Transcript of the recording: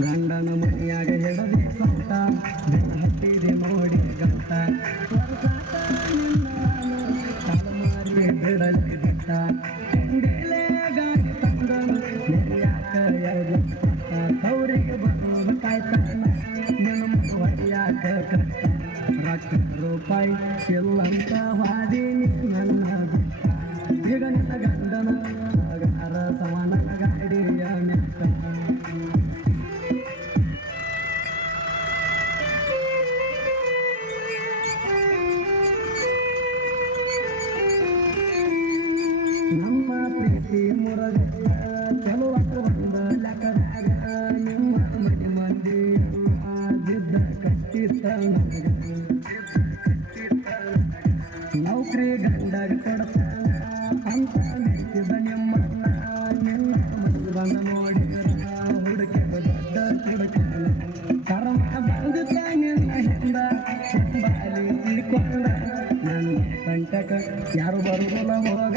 ಗಂಡನ ಮನೆಯಾಗ ಹಿಡದೆ ಸೊಂಟ ಬೆನ್ನ ಹತ್ತಿದೆ ನೋಡಿ ಗಂಟ ತಲೆಮಾರಿ ಬಿಡಲಿ ಬಿಟ್ಟ ಬೇಲೆ ಗಾಡಿ ತಂದನು ಯಾಕ ಕೌರಿಗೆ ಬರೋದು ಕಾಯ್ತಾನ ನನ್ನ ಹೊಡೆಯಾಕ ಕಷ್ಟ ರೊಕ್ಕ ರೂಪಾಯಿ ಎಲ್ಲಂತ ಹಾದೀನಿ ನನ್ನ ಈಗ ನಿನ್ನ ಗಂಡನ ಆಗಾರ ಸಮಾನ ಗಾಡಿಯ ಮೆಟ್ಟ ನಮ್ಮ ಪ್ರೀತಿ ಮುರಗ ಚಲುವಾಗ ಬಂದ ಲೆಕ್ಕದಾಗ ನಿಮ್ಮ ಮನೆ ಮಂದಿ ಬಿದ್ದ ಕಟ್ಟಿತ್ತ ನೌಕರಿ ಗಂಡಾಗ ಕೊಡ್ತಾನ ಅಂತ ನಿಂತಿದ್ದ ನಿಮ್ಮನ್ನ ನಿನ್ನ ಮನಸ್ಸು ಬಂದ ನೋಡಿ ಹುಡುಕ ದೊಡ್ಡ ಹುಡುಕನ ಕರ್ಮ ಬಂದ ನಿನ್ನ ಹಿಂದ ಬಾಲಿ ಕೊಂಡ ನನ್ನ ಕಂಟಕ ಯಾರು ಬರುವುದಿಲ್ಲ ಹೋಗ